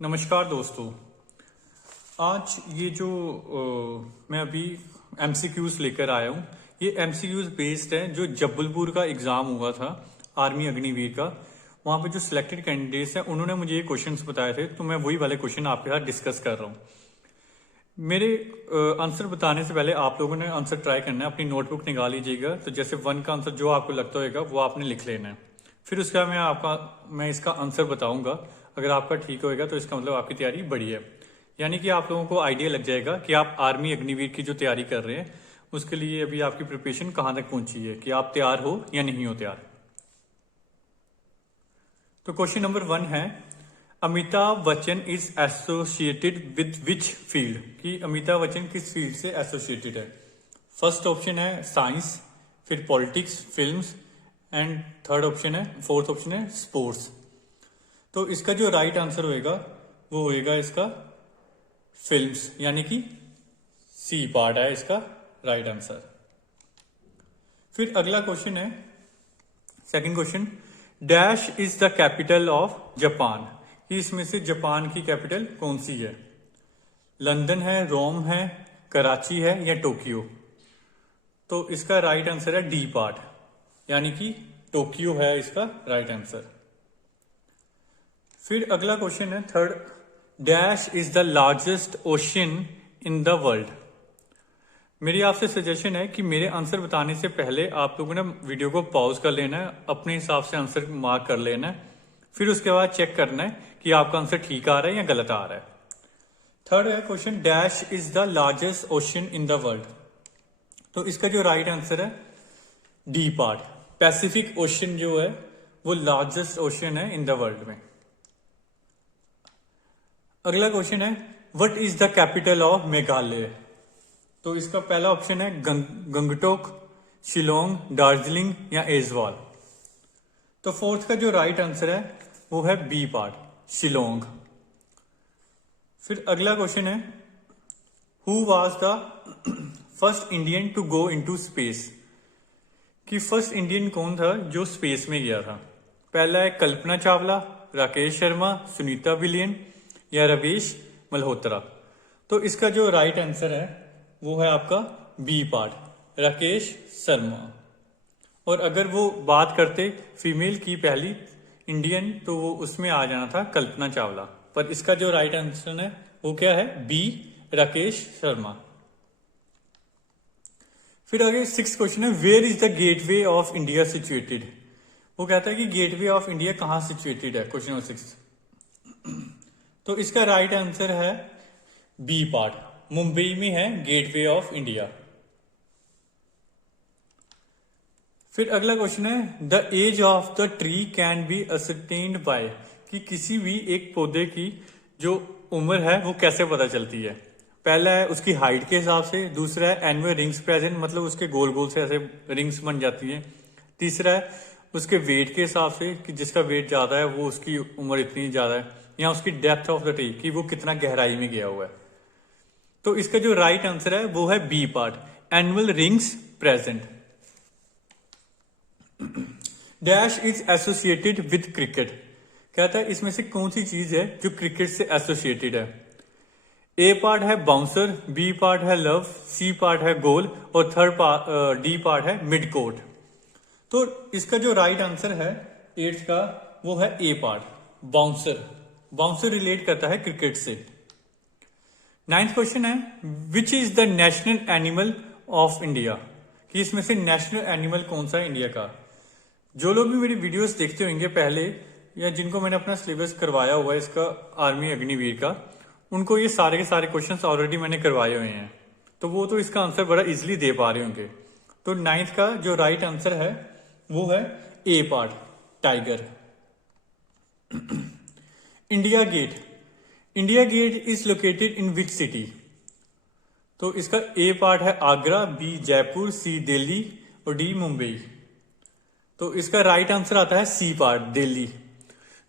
नमस्कार दोस्तों। आज ये जो मैं अभी एमसीक्यूज लेकर आया हूँ, ये एमसीक्यूज बेस्ड है जो जबलपुर का एग्ज़ाम हुआ था आर्मी अग्निवीर का। वहाँ पे जो सिलेक्टेड कैंडिडेट्स हैं उन्होंने मुझे ये क्वेश्चंस बताए थे, तो मैं वही वाले क्वेश्चन आपके साथ डिस्कस कर रहा हूँ। मेरे आंसर बताने से पहले आप लोगों ने आंसर ट्राई करना है, अपनी नोटबुक निकाल लीजिएगा। तो जैसे 1 का आंसर जो आपको लगता होगा वो आपने लिख लेना है। फिर उसका मैं इसका आंसर बताऊंगा। अगर आपका ठीक होएगा तो इसका मतलब आपकी तैयारी बड़ी है, यानी कि आप लोगों को आइडिया लग जाएगा कि आप आर्मी अग्निवीर की जो तैयारी कर रहे हैं उसके लिए अभी आपकी प्रिपरेशन कहाँ तक पहुंची है, कि आप तैयार हो या नहीं हो तैयार। तो क्वेश्चन नंबर 1 है, Amitabh Bachchan is associated with which field, कि अमिताभ बच्चन किस फील्ड से एसोसिएटेड है। फर्स्ट ऑप्शन है साइंस, फिर politics, films and fourth option है स्पोर्ट्स। तो इसका जो राइट आंसर होएगा वो होएगा इसका फिल्म्स, यानी कि सी पार्ट है इसका राइट आंसर। फिर अगला क्वेश्चन है, second question, dash is the capital of Japan, कि इसमें से जापान की कैपिटल कौन सी है। लंदन है, रोम है, कराची है या टोक्यो। तो इसका राइट आंसर है डी पार्ट, यानी कि टोक्यो है इसका राइट आंसर। फिर अगला क्वेश्चन है third, dash is the largest ocean in the world. मेरी आपसे सजेशन है कि मेरे आंसर बताने से पहले आप लोगों ने वीडियो को पॉज कर लेना है, अपने हिसाब से आंसर मार्क कर लेना है, फिर उसके बाद चेक करना है कि आपका आंसर ठीक आ रहा है या गलत आ रहा है। थर्ड है question, dash is the largest ocean in the world. तो इसका जो राइट आंसर है डी पार्ट, पैसिफिक ओशन जो है वो लार्जेस्ट ओशन है इन द वर्ल्ड में। अगला क्वेश्चन है, what is the capital of Meghalaya. तो इसका पहला ऑप्शन है गंगटोक, शिलोंग, दार्जिलिंग या एजवाल। तो फोर्थ का जो राइट आंसर है वो है बी पार्ट, शिलोंग। फिर अगला क्वेश्चन है, who was the first Indian to go into space, कि फर्स्ट इंडियन कौन था जो स्पेस में गया था। पहला है कल्पना चावला, राकेश शर्मा, सुनीता विलियन या रवीश मल्होत्रा। तो इसका जो राइट आंसर है वो है आपका बी पार्ट, राकेश शर्मा। और अगर वो बात करते फीमेल की पहली इंडियन तो वो उसमें आ जाना था कल्पना चावला, पर इसका जो राइट आंसर है वो क्या है, बी, राकेश शर्मा। फिर आगे सिक्स क्वेश्चन है, where is the gateway of India situated. वो कहता है कि गेटवे ऑफ इंडिया कहां सिचुएटेड है, क्वेश्चन नंबर 6। तो इसका राइट आंसर है बी पार्ट, मुंबई में है गेटवे ऑफ इंडिया। फिर अगला क्वेश्चन है, the age of the tree can be ascertained by, कि किसी भी एक पौधे की जो उम्र है वो कैसे पता चलती है। पहला है उसकी हाइट के हिसाब से, दूसरा है एनुअल रिंग्स प्रेजेंट, मतलब उसके गोल गोल से ऐसे रिंग्स बन जाती है। तीसरा है उसके वेट के हिसाब से, कि जिसका वेट ज्यादा है वो उसकी उम्र इतनी ज्यादा है, या उसकी डेप्थ ऑफ द ट्री, कि वो कितना गहराई में गया हुआ है। तो इसका जो राइट आंसर है वो है B part, annual rings present. Dash is associated with cricket, कहता है इसमें से कौन सी चीज है जो क्रिकेट से एसोसिएटेड है। ए पार्ट है बाउंसर, बी पार्ट है लव, सी पार्ट है गोल और डी पार्ट है मिड कोर्ट। तो इसका जो राइट आंसर है 8th का वो है A part, bouncer. Bouncer relate करता है क्रिकेट से। 9th क्वेश्चन है, which is the national animal of India, कि इसमें से नेशनल एनिमल कौन सा है इंडिया का। जो लोग भी मेरी वीडियोस देखते होंगे पहले, या जिनको मैंने अपना सिलेबस करवाया हुआ है इसका आर्मी अग्निवीर का, उनको ये सारे के सारे क्वेश्चंस ऑलरेडी मैंने करवाए हुए हैं, तो वो तो इसका आंसर बड़ा इजिली दे पा रहे होंगे। तो 9th का जो राइट आंसर है वो है A part, tiger. India gate, India gate is located in which city. तो इसका ए पार्ट है आगरा, बी जयपुर, सी दिल्ली और डी मुंबई। तो इसका राइट आंसर आता है सी पार्ट, दिल्ली।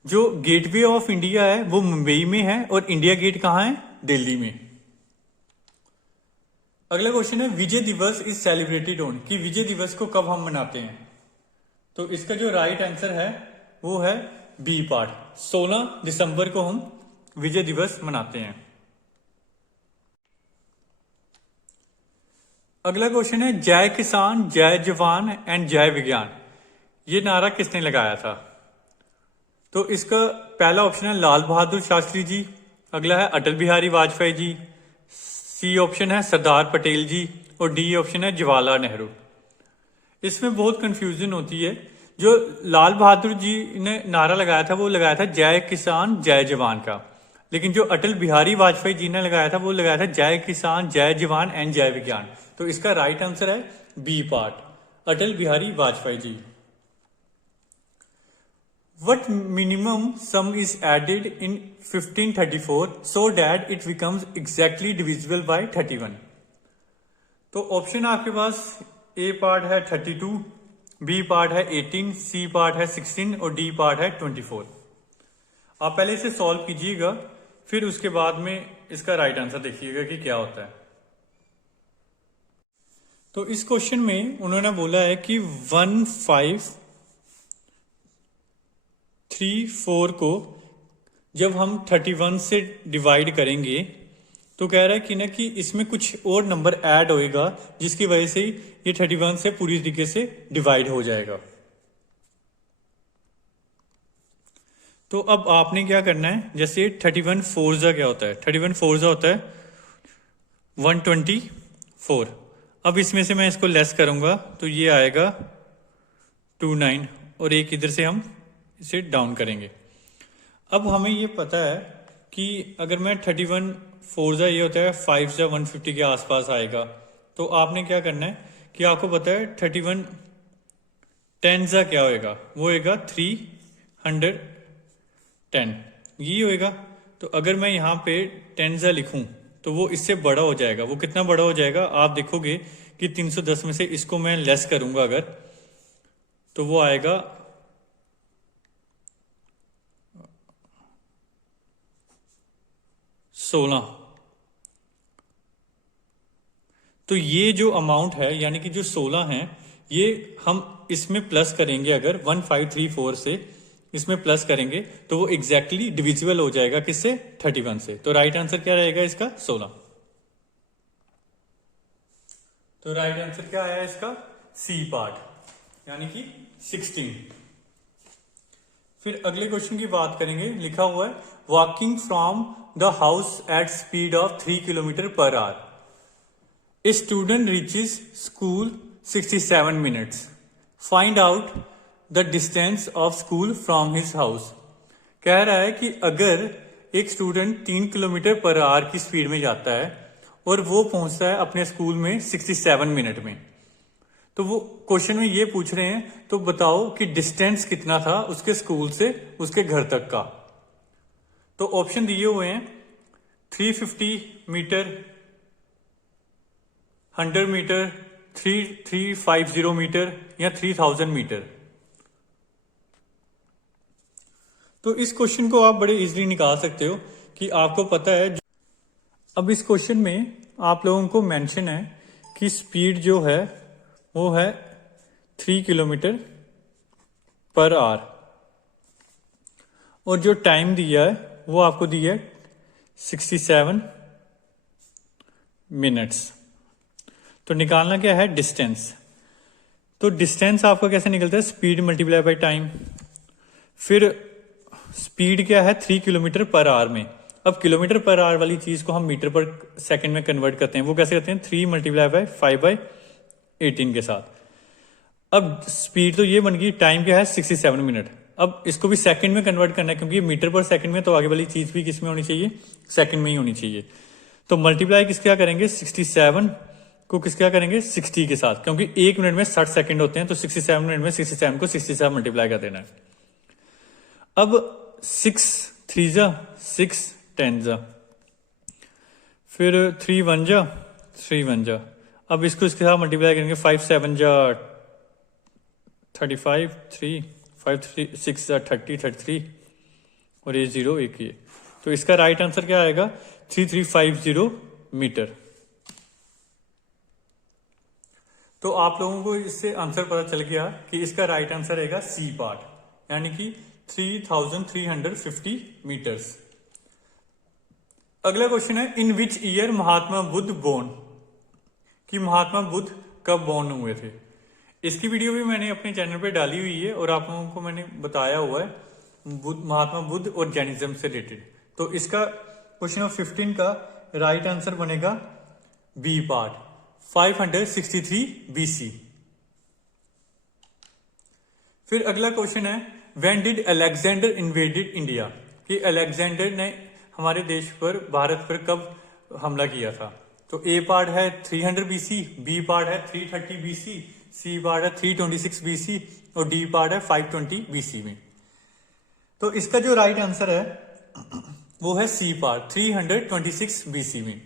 जो गेटवे ऑफ इंडिया है वो मुंबई में है और इंडिया गेट कहां है, दिल्ली में। अगला क्वेश्चन है, विजय दिवस इज सेलिब्रेटेड ऑन, कि विजय दिवस को कब हम मनाते हैं। तो इसका जो राइट आंसर है वो है बी पार्ट, 16 दिसंबर को हम विजय दिवस मनाते हैं। अगला क्वेश्चन है जय किसान, जय जवान एंड जय विज्ञान, ये नारा किसने लगाया था? तो इसका पहला ऑप्शन है लाल बहादुर शास्त्री जी, अगला है अटल बिहारी वाजपेयी जी, सी ऑप्शन है सरदार पटेल जी और डी ऑप्शन है जवाहरलाल नेहरू। इसमें बहुत कंफ्यूजन होती है। जो लाल बहादुर जी ने नारा लगाया था वो लगाया था जय किसान जय जवान का, लेकिन जो अटल बिहारी वाजपेयी जी ने लगाया था वो लगाया था जय किसान जय जवान एंड जय विज्ञान। तो इसका राइट आंसर है B part, Atal Bihari Vajpayee ji. What minimum sum is added in 1534 so that it becomes exactly divisible by 31? तो ऑप्शन आपके पास ए पार्ट है 32, बी पार्ट है 18, सी पार्ट है 16 और डी पार्ट है 24। आप पहले इसे सॉल्व कीजिएगा, फिर उसके बाद में इसका राइट आंसर देखिएगा कि क्या होता है। तो इस क्वेश्चन में उन्होंने बोला है कि 1534 को जब हम 31 से डिवाइड करेंगे तो कह रहा है कि ना कि इसमें कुछ और नंबर ऐड होएगा जिसकी वजह से ये 31 से पूरी तरीके से डिवाइड हो जाएगा। तो अब आपने क्या करना है, जैसे 31 फोर्जा क्या होता है, 31 फोर्जा होता है 124। अब इसमें से मैं इसको लेस करूंगा तो ये आएगा 29 और एक इधर से हम इसे डाउन करेंगे। अब हमें ये पता है कि अगर मैं 31 फोर्जा ये होता है 5 या 150 के आसपास आएगा, तो आपने क्या करना है कि आपको पता है 31 टेंजा क्या होएगा, वो होएगा 310 ये होएगा। तो अगर मैं यहाँ पे टेंजा लिखूं तो वो इससे बड़ा हो जाएगा। वो कितना बड़ा हो जाएगा आप देखोगे कि 310 में से इसको मैं लेस करूंगा अगर, तो वो आएगा 16। तो ये जो अमाउंट है यानी कि जो 16 है ये हम इसमें प्लस करेंगे, अगर 1534 से इसमें प्लस करेंगे तो वो एग्जैक्टली डिविजिबल हो जाएगा किससे, 31 से। तो राइट आंसर क्या रहेगा इसका, 16। तो राइट आंसर क्या आया इसका, सी पार्ट यानी कि 16। फिर अगले क्वेश्चन की बात करेंगे। लिखा हुआ है walking from the house at speed of 3 kilometre per hour, a student reaches school 67 minutes, find out the distance of school from his house. कह रहा है कि अगर एक स्टूडेंट 3 किलोमीटर पर आवर की स्पीड में जाता है और वो पहुंचता है अपने स्कूल में 67 मिनट में, तो वो क्वेश्चन में ये पूछ रहे हैं तो बताओ कि डिस्टेंस कितना था उसके स्कूल से उसके घर तक का। तो ऑप्शन दिए हुए हैं 350 मीटर, 100 मीटर, 3350 मीटर या 3000 मीटर। तो इस क्वेश्चन को आप बड़े इजीली निकाल सकते हो कि आपको पता है। अब इस क्वेश्चन में आप लोगों को मेंशन है कि स्पीड जो है वो है 3 किलोमीटर पर आवर और जो टाइम दिया है वो आपको दिया है 67 मिनट्स। तो निकालना क्या है, डिस्टेंस। तो डिस्टेंस आपका कैसे निकलता है, स्पीड मल्टीप्लाई बाय टाइम। फिर स्पीड क्या है 3 किलोमीटर पर आवर में। अब किलोमीटर पर आवर वाली चीज को हम मीटर पर सेकंड में कन्वर्ट करते हैं, वो कैसे करते हैं 3 मल्टीप्लाई बाय 5/18 के साथ। अब स्पीड तो ये बन गई, टाइम क्या है 67 मिनट। अब इसको भी सेकंड में कन्वर्ट करना है क्योंकि ये मीटर पर सेकंड में, तो आगे वाली चीज भी किस में होनी चाहिए, सेकंड में ही होनी चाहिए। तो मल्टीप्लाई किस क्या करेंगे, 67 को किस क्या करेंगे 60 के साथ, क्योंकि 1 मिनट में 60 सेकंड होते हैं। तो 67 मिनट में 67 को 67 मल्टीप्लाई कर देना है। अब 6 3 जा 6 10 जा, फिर 3 1 जा 3 1 जा। अब इसको इसके साथ मल्टीप्लाई करेंगे, 5 7 जा 35, 3 5 3 6 जा 30 33 और ये 0 1 ये। तो इसका राइट आंसर क्या आएगा 3350 मीटर। तो आप लोगों को इससे आंसर पता चल गया कि इसका राइट आंसर रहेगा सी पार्ट यानी कि 3350 मीटर्स। अगला क्वेश्चन है in which year Mahatma Buddha born, कि महात्मा बुद्ध कब बोर्न हुए थे। इसकी वीडियो भी मैंने अपने चैनल पे डाली हुई है और आप लोगों को मैंने बताया हुआ है महात्मा बुद्ध और जैनिज्म से रिलेटेड। तो इसका क्वेश्चन नंबर 15 का राइट आंसर बनेगा बी पार्ट, 563 BC। फिर अगला क्वेश्चन है when did Alexander invaded India, कि अलेक्जेंडर ने हमारे देश पर, भारत पर कब हमला किया था। तो ए पार्ट है 300 BC, बी पार्ट है 330 BC, सी पार्ट है 326 BC और डी पार्ट है 520 BC में। तो इसका जो राइट आंसर है वो है सी पार्ट, 326 BC में।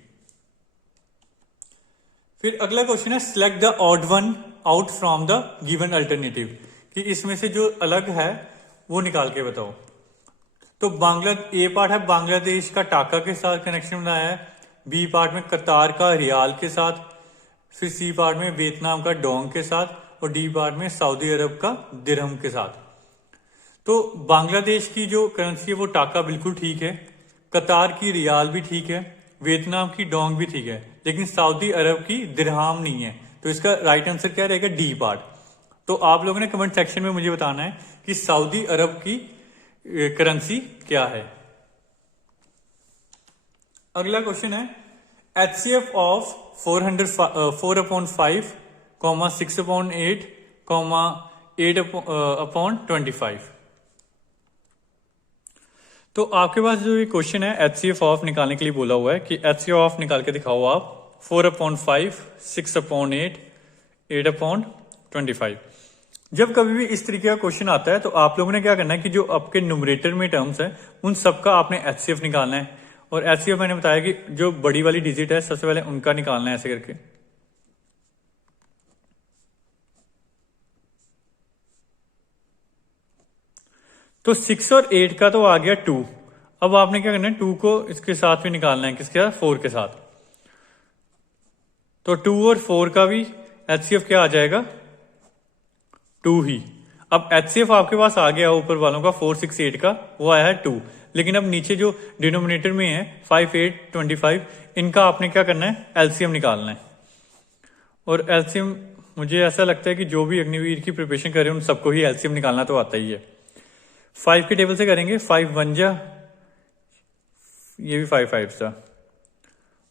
फिर अगला क्वेश्चन है select the odd one out from the given alternative, कि इसमें से जो अलग है वो निकाल के बताओ। तो ए पार्ट है बांग्लादेश का टाका के साथ कनेक्शन बनाया है, बी पार्ट में कतार का रियाल के साथ, फिर सी पार्ट में वियतनाम का डोंग के साथ और डी पार्ट में सऊदी अरब का दिरहम के साथ। तो बांग्लादेश की जो करेंसी है वो टाका बिल्कुल ठीक है, कतार की रियाल भी ठीक है, वियतनाम की डोंग भी ठीक है, लेकिन सऊदी अरब की दिरहम नहीं है। तो इसका राइट आंसर क्या रहेगा, डी पार्ट। तो आप लोगों ने कमेंट सेक्शन में मुझे बताना है कि सऊदी अरब की करेंसी क्या है। अगला क्वेश्चन है HCF ऑफ 4/5, 6/8, 8/25। तो आपके पास जो ये क्वेश्चन है HCF ऑफ निकालने के लिए बोला हुआ है कि HCF ऑफ निकाल के दिखाओ आप 4/5, 6/8, 8/25। जब कभी भी इस तरीके का क्वेश्चन आता है तो आप लोगों ने क्या करना है कि जो आपके न्यूमरेटर में टर्म्स है उन सबका आपने HCF निकालना है। और HCF मैंने बताया कि जो बड़ी वाली डिजिट है सबसे पहले उनका निकालना है ऐसे करके। तो 6 और 8 का तो आ गया 2। अब आपने क्या करना है 2 को इसके साथ भी निकालना है, किसके साथ, 4 के साथ। तो 2 और 4 का भी HCF क्या आ जाएगा, 2 ही। अब HCF आपके पास आ गया ऊपर वालों का 4, 6, 8 का, वो आया है 2। लेकिन अब नीचे जो डिनोमिनेटर में है 5, 8, 25, इनका आपने क्या करना है, LCM निकालना है। और LCM मुझे ऐसा लगता है कि जो भी अग्निवीर की प्रिपरेशन कर रहे हैं उन सबको ही LCM निकालना तो आता ही है। 5 के टेबल से करेंगे, 5 1 जा, ये भी 5 5 था।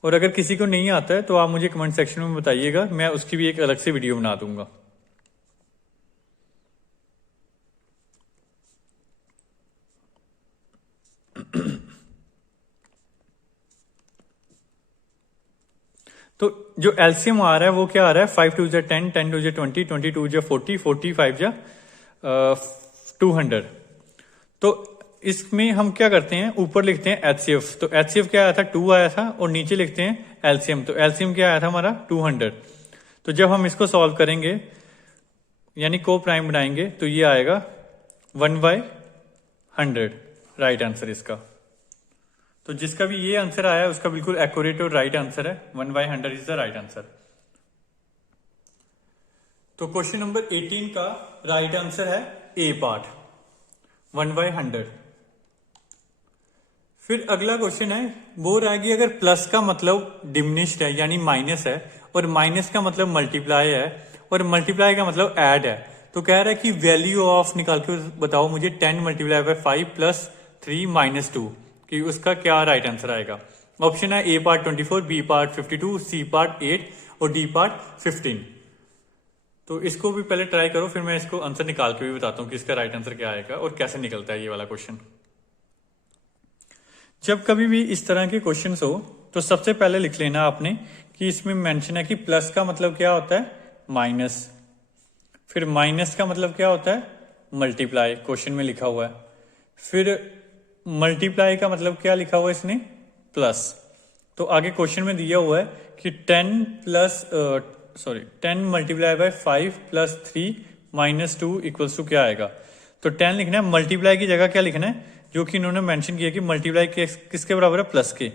और अगर किसी को नहीं आता है तो आप मुझे कमेंट सेक्शन में बताइएगा, मैं उसकी भी एक अलग से वीडियो बना दूंगा। तो जो LCM आ रहा है वो क्या आ रहा है, 5 2 10, 10 2 20, 22 40, 45 200। तो इसमें हम क्या करते हैं, ऊपर लिखते हैं HCF। तो HCF क्या आया था, 2 आया था, और नीचे लिखते हैं LCM। तो LCM क्या आया था हमारा, 200। तो जब हम इसको सॉल्व करेंगे यानी को प्राइम बनाएंगे तो ये आएगा 1/100 राइट आंसर इसका। तो जिसका भी ये आंसर आया है उसका बिल्कुल एक्यूरेट और राइट आंसर है, 1/100 इज द राइट आंसर। तो क्वेश्चन नंबर 18 का राइट आंसर है ए पार्ट, 1/100। फिर अगला क्वेश्चन है, वो रहेगी अगर प्लस का मतलब डिमिनिश्ड है यानी माइनस है, और माइनस का मतलब मल्टीप्लाई है, और मल्टीप्लाई का मतलब ऐड है, तो कह रहा है कि वैल्यू ऑफ निकाल के बताओ मुझे 10 × 5 + 3 - 2, कि उसका क्या राइट आंसर आएगा। ऑप्शन है A part 24, B part 52, C part 8 और डी पार्ट 15। तो इसको भी पहले ट्राई करो, फिर मैं इसको आंसर निकाल के भी बताता हूँ कि इसका राइट आंसर क्या आएगा और कैसे निकलता है ये वाला क्वेश्चन। जब कभी भी इस तरह के क्वेश्चंस हो तो सबसे पहले लिख लेना आपने कि इसमें मेंशन है कि प्लस का मतलब क्या होता है, माइनस। फिर माइनस का मतलब क्या होता है, मल्टीप्लाई, क्वेश्चन में लिखा हुआ है। फिर मल्टीप्लाई का मतलब क्या लिखा हुआ है इसने, प्लस। तो आगे क्वेश्चन में दिया हुआ है कि 10 × 5 + 3 - 2 = क्या आएगा। तो 10 लिखना है, मल्टीप्लाई की जगह क्या लिखना है, जो कि इन्होंने मेंशन किया कि मल्टीप्लाई किसके बराबर है, प्लस के।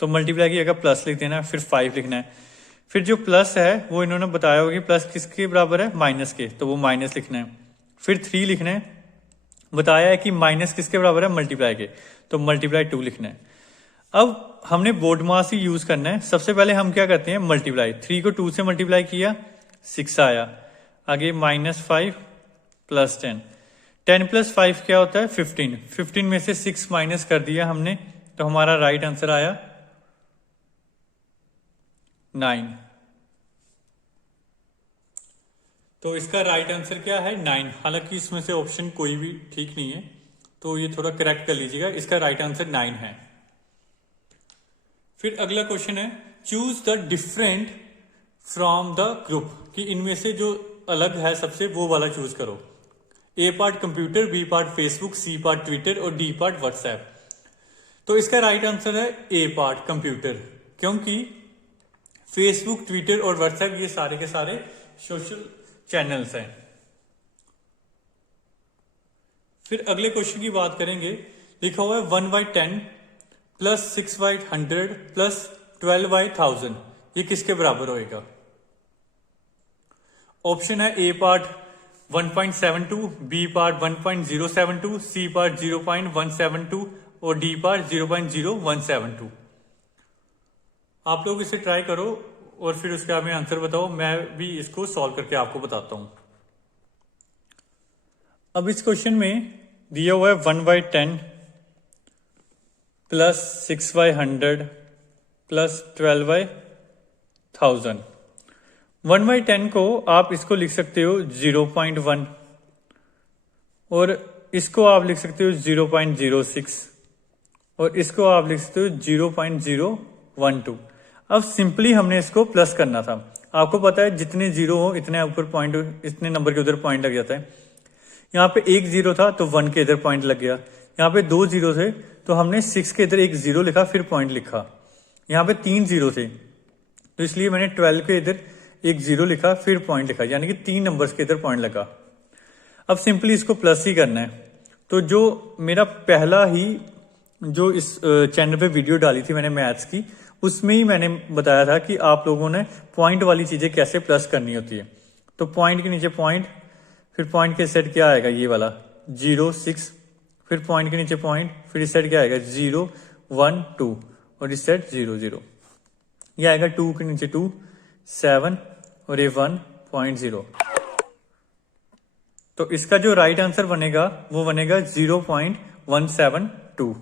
तो मल्टीप्लाई की जगह प्लस लिख देना है। फिर 5 लिखना है। फिर जो प्लस है वो इन्होंने बताया होगा कि प्लस किसके बराबर है, माइनस के, तो वो माइनस लिखना है। फिर 3 लिखना है, बताया है कि माइनस किसके बराबर है, मल्टीप्लाई के, तो मल्टीप्लाई 2 लिखना है। अब हमने बोर्ड मास ही यूज करना है। सबसे पहले हम क्या करते हैं, मल्टीप्लाई। 3 को 2 से मल्टीप्लाई किया, 6 आया। आगे -5 + 10, 10 + 5 क्या होता है, 15। 15 में से 6 माइनस कर दिया हमने, तो हमारा राइट आंसर आया 9। तो इसका राइट आंसर क्या है, 9। हालांकि इसमें से ऑप्शन कोई भी ठीक नहीं है, तो ये थोड़ा करेक्ट कर लीजिएगा। इसका राइट आंसर 9 है। फिर अगला क्वेश्चन है, choose the different from the group, कि इनमें से जो अलग है सबसे वो वाला चूज करो। A part computer, B part Facebook, C part Twitter और डी पार्ट व्हाट्सएप। तो इसका राइट आंसर है ए पार्ट कंप्यूटर, क्योंकि फेसबुक, ट्विटर और व्हाट्सएप ये सारे के सारे सोशल चैनल्स हैं। फिर अगले क्वेश्चन की बात करेंगे। लिखा हुआ है 1/10 + 6/100 + 12/1000, ये किसके बराबर होएगा? ऑप्शन है A part 1.72, B part 1.072, C part 0.172 और डी पार्ट 0.0172। आप लोग इसे ट्राई करो और फिर उसके बाद में आंसर बताओ। मैं भी इसको सॉल्व करके आपको बताता हूं। अब इस क्वेश्चन में दिया हुआ है 1/10 + 6/100 + 12/1000। 1/10 को आप इसको लिख सकते हो 0.1 और इसको आप लिख सकते हो 0.06 और इसको आप लिख सकते हो 0.012। अब सिंपली हमने इसको प्लस करना था। आपको पता है जितने जीरो हो इतने ऊपर पॉइंट, इतने नंबर के उधर पॉइंट लग जाता है। यहाँ पे 1 0 था तो 1 के इधर पॉइंट लग गया। यहाँ पे 2 0 थे तो हमने 6 के इधर 1 0 लिखा, फिर पॉइंट लिखा। यहाँ पे 3 0 थे तो इसलिए मैंने 12 के इधर 1 0 लिखा, फिर पॉइंट लिखा, यानी कि 3 नंबर्स के इधर पॉइंट लगा। अब सिंपली इसको प्लस ही करना है। तो जो मेरा पहला ही जो इस चैनल पे वीडियो डाली थी मैंने मैथ्स की, उसमें ही मैंने बताया था कि आप लोगों ने पॉइंट वाली चीजें कैसे प्लस करनी होती है। तो पॉइंट के नीचे पॉइंट, फिर पॉइंट के सेट क्या आएगा, ये वाला 0 6, फिर पॉइंट के नीचे पॉइंट, फिर इस सेट क्या आएगा 0 1 2 और इस सेट 0 0। ये आएगा 2 के नीचे 2 7 और ये 1.0। तो इसका जो राइट आंसर बनेगा वो बनेगा 0.172।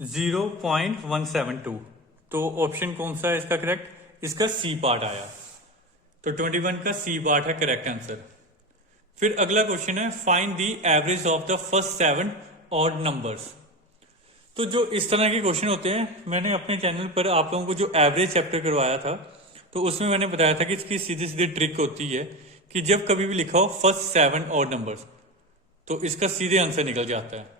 0.172। तो ऑप्शन कौन सा है इसका करेक्ट? इसका सी पार्ट आया। तो 21 का सी पार्ट है करेक्ट आंसर। फिर अगला क्वेश्चन है, find the average of the first 7 odd numbers. तो जो इस तरह के क्वेश्चन होते हैं, मैंने अपने चैनल पर आप लोगों को जो एवरेज चैप्टर करवाया था तो उसमें मैंने बताया था कि इसकी सीधी सीधी ट्रिक होती है कि जब कभी भी लिखा हो फर्स्ट 7 ऑड नंबर्स तो इसका सीधे आंसर निकल जाता है।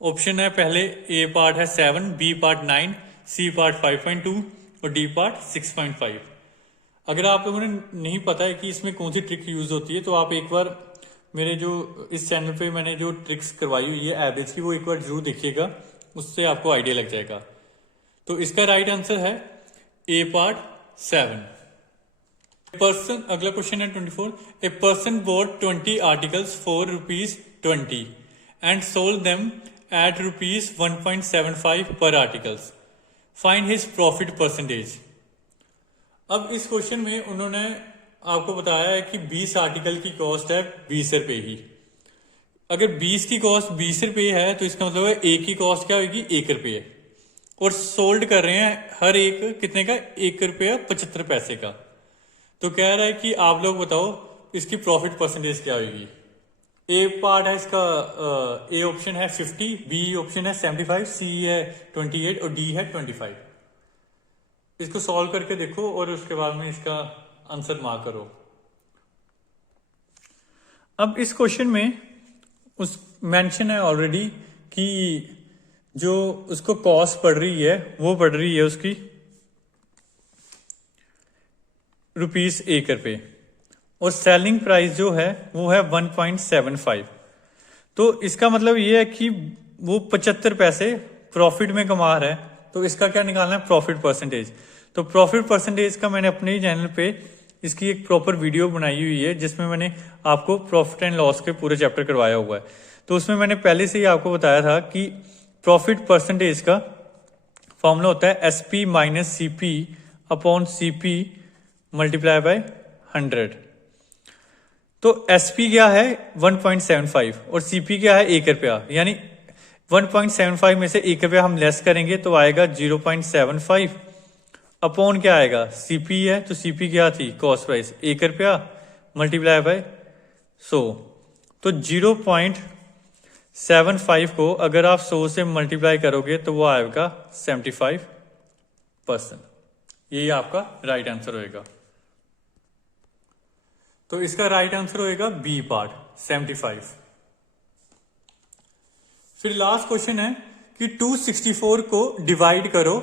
ऑप्शन है पहले ए पार्ट है 7, बी पार्ट 9, सी पार्ट 5.2 और डी पार्ट 6.5। अगर आप लोगों ने नहीं पता है कि इसमें कौन सी ट्रिक यूज होती है तो आप एक बार मेरे जो इस चैनल पे मैंने जो ट्रिक्स करवाई हुई है एवरेज की, वो एक बार जरूर देखिएगा, उससे आपको आइडिया लग जाएगा। तो इसका राइट आंसर है ए पार्ट 7। पर्सन, अगला क्वेश्चन है 24। A person bought 20 articles for ₹20 and sold them at ₹1.75 per articles. Find his profit percentage. अब इस क्वेश्चन में उन्होंने आपको बताया है कि 20 आर्टिकल की कॉस्ट है 20 रुपए ही। अगर 20 की कॉस्ट 20 रुपए है तो इसका मतलब है एक की कॉस्ट क्या होगी, 1 रुपये, और सोल्ड कर रहे हैं हर एक कितने का, 1 रुपया 75 पैसे का। तो कह रहा है कि आप लोग बताओ इसकी प्रॉफिट परसेंटेज क्या होगी। ए पार्ट है इसका, ए ऑप्शन है 50, बी ऑप्शन है 75, सी है 28 और डी है 25। इसको सॉल्व करके देखो और उसके बाद में इसका आंसर मार्क करो। अब इस क्वेश्चन में उस मेंशन है ऑलरेडी कि जो उसको कॉस्ट पड़ रही है वो पड़ रही है उसकी ₹1 और सेलिंग प्राइस जो है वो है 1.75। तो इसका मतलब ये है कि वो 75 पैसे प्रॉफिट में कमा रहा है। तो इसका क्या निकालना है, प्रॉफिट परसेंटेज। तो प्रॉफिट परसेंटेज का मैंने अपने ही चैनल पे इसकी एक प्रॉपर वीडियो बनाई हुई है जिसमें मैंने आपको प्रॉफिट एंड लॉस के पूरे चैप्टर करवाया हुआ है। तो उसमें मैंने पहले से ही आपको बताया था कि प्रॉफिट परसेंटेज का फॉर्मूला होता है SP minus CP upon CP multiply by 100। तो SP क्या है 1.75 और CP क्या है 1 रुपया, यानी 1.75 में से 1 रुपया हम लेस करेंगे तो आएगा 0.75 अपॉन क्या आएगा CP है, तो CP क्या थी कॉस्ट प्राइस 1 रुपया मल्टीप्लाई बाय 100। तो 0.75 को अगर आप 100 से मल्टीप्लाई करोगे तो वो आएगा 75%। यही आपका राइट आंसर होएगा। तो इसका राइट आंसर होएगा बी पार्ट 75। फिर लास्ट क्वेश्चन है कि 264 को डिवाइड करो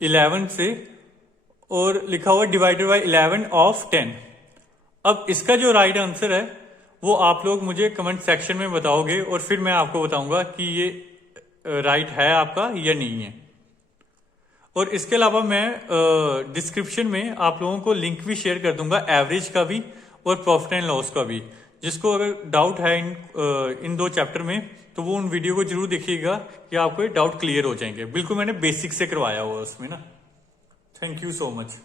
11 से और लिखा हुआ डिवाइडेड बाय 11 ऑफ 10। अब इसका जो राइट आंसर है वो आप लोग मुझे कमेंट सेक्शन में बताओगे और फिर मैं आपको बताऊंगा कि ये राइट है आपका या नहीं है। और इसके अलावा मैं डिस्क्रिप्शन में आप लोगों को लिंक भी शेयर कर दूंगा एवरेज का भी और प्रॉफिट एंड लॉस का भी, जिसको अगर डाउट है इन 2 चैप्टर में तो वो उन वीडियो को जरूर देखिएगा कि आपको ये डाउट क्लियर हो जाएंगे। बिल्कुल मैंने बेसिक से करवाया हुआ उसमें ना। Thank you so much.